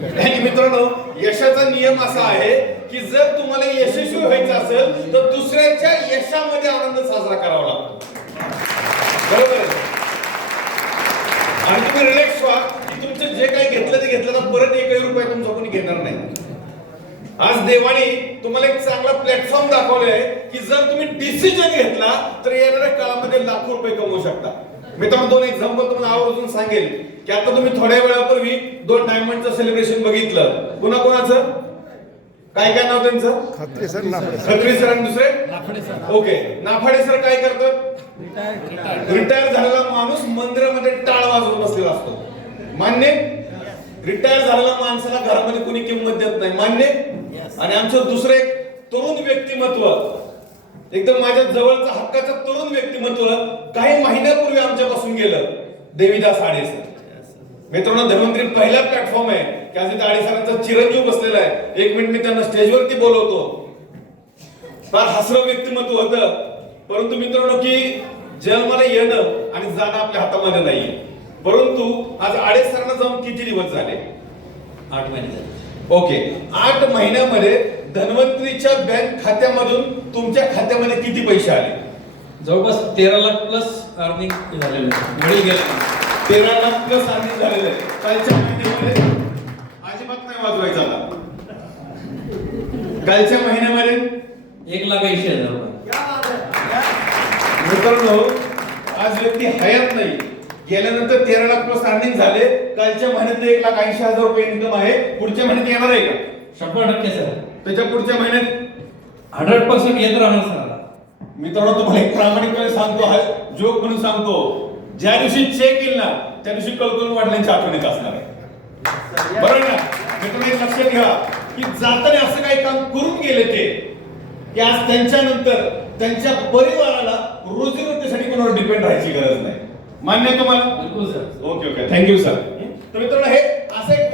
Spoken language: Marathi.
आणि मित्रांनो, यशाचा नियम असा आहे की जर तुम्हाला यशस्वी व्हायचं असेल तर दुसऱ्याच्या यशामध्ये आनंद साजरा करावा लागतो. बरोबर. आणि तुम्ही रिलॅक्स व्हा की तुमचं जे काही घेतलं ते घेतलं तर परत एकही रुपया तुमचा कोणी घेणार नाही. आज देवाने तुम्हाला एक चांगला प्लॅटफॉर्म दाखवलाय की जर तुम्ही डिसिजन घेतला तर येणाऱ्या काळामध्ये लाखो रुपये कमवू शकता. मित्रांनो, दोन एक्झाम्पल तुम्हाला आवर्जून सांगेल की आता तुम्ही थोड्या वेळापूर्वी 2 डायमंडचं सेलिब्रेशन बघितलं. कोणाकोणाचं काय काय नाव त्यांचं? खत्री सर आणि दुसरे नाफाडे सर. ओके, नाफाडे सर काय करतात? रिटायर झालेला माणूस मंदिरामध्ये टाळ वाजवत बसलेला असतो. मान्य? रिटायर झालेल्या माणसाला घरामध्ये कोणी किंमत देत नाही. मान्य? आणि आमचं दुसरे तरुण व्यक्तिमत्व, एकदम माझ्या जवळचं हक्काचं तरुण व्यक्तिमत्व काही महिन्यापूर्वी आमच्यापासून गेलं, देवीदास आडे सर. मित्रांनो, धन्वंतरी पहिला प्लॅटफॉर्म आहे की आज इथे आडे सरांचा चिरंजीव बसलेला आहे. 1 मिनिट मी त्यांना स्टेजवरती बोलवतो. फार हसरं व्यक्तिमत्व होतं, परंतु मित्रांनो की जन्माला येणं आणि जाणं आपल्या हातामध्ये नाहीये. परंतु आज आडे सरांना जाऊन किती दिवस झाले? 8 महिने झाले. ओके, 8 महिन्यामध्ये धन्वंतरीच्या बँक खात्यामधून तुमच्या खात्यामध्ये किती पैसे आले? जवळपास 13 लाख प्लस अर्निंग झालेलं आहे. वडील गेले 13 लाख प्लस अर्निंग झालेलं आहे. कालच्या महिन्यामध्ये अजिबात नाही वाजवायचा आता. कालच्या महिन्यामध्ये 1,80,000. मित्रांनो, आज व्यक्ती हयात नाही, गेल्यानंतर 13 लाख प्लस अर्निंग झाले. कालच्या महिन्यात 1,80,000 रुपये इन्कम आहे. पुढच्या महिन्यात येणार आहे का? 100% सर. त्याच्या पुढच्या महिन्यात 100% येत राहणार सर. मित्रांनो, तुम्हाला एक प्रामाणिकपणे सांगतो, हा जोक म्हणून सांगतो, ज्या दिवशी चेक येईल ना त्या दिवशी कळकळून वाढल्याची आठवणीत असणार आहे. बरोबर ना? मित्रांनो, एक लक्षात घ्या की जाताना असं काही काम करून गेले ते की आज त्यांच्यानंतर त्यांच्या परिवाराला रोजीरोटीसाठी कोणावर डिपेंड राहायची गरज नाही. मान्य आहे तुम्हाला? बिलकुल sir. Okay okay, thank you sir. तर मित्रांनो, हे असं एक